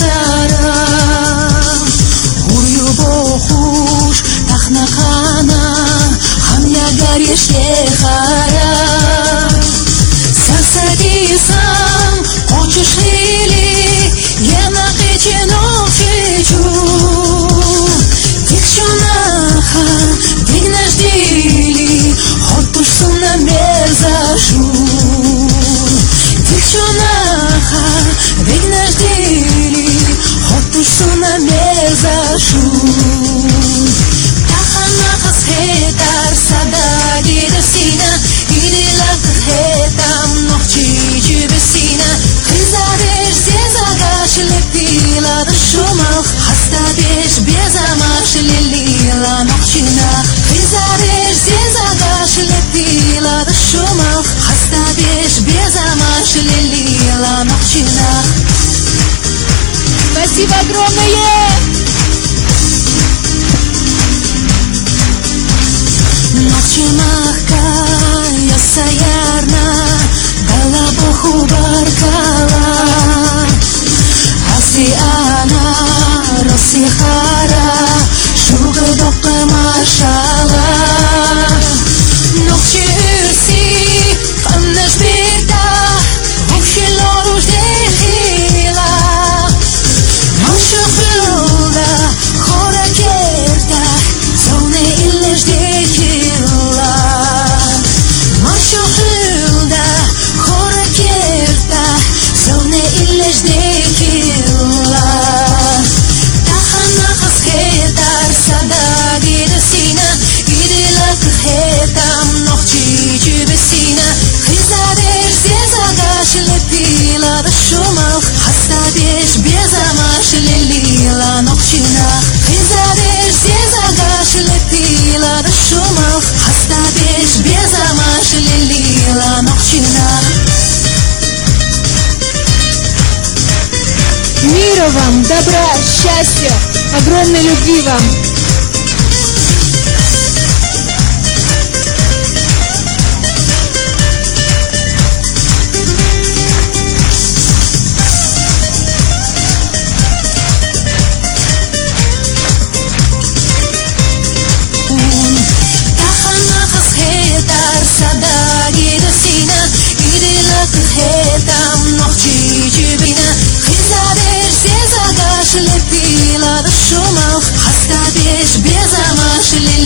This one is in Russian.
тарам гурю бохуш тахнахана хамя гареше харам сасадисам очушили яна кечено чечу дикшонаха дигнаждили хотушсуна мерзашу дикшонаха дигнаждили хотушсуна мерзашу таханахас хетар садаги десина иделак хетам нохчи чубесина хизадеш зезагаш лепила душумах хастадеш безамаш лилила нохчина хизадеш зезагаш лепила душумах хастадеш безамаш лилила нохчина. Спасибо огромное! Нохчимахка ясаярна галабоху баркала аси ана росихара шугадоққа машала нохчи үрси қамнаш берда вухшилоруш дехила машухилда хора керда зоне иллеш дехила машухилda хора керда зоне иллеш дехила таханахас хетар садаги десина иделак хетам нохчи чубесина хизадеш зезагаш лепила душумах хастадеш безамаш лилила нохчина хизадеш зезагаш лепила душумах хастадеш безамаш лилила нохчина. Мира вам, добра, счастья, огромной любви вам. Таханахас хетар садаги десина иделак хетам нохчи чубина хизадеш зезагаш лепила душумах хастадеш безамаш лилила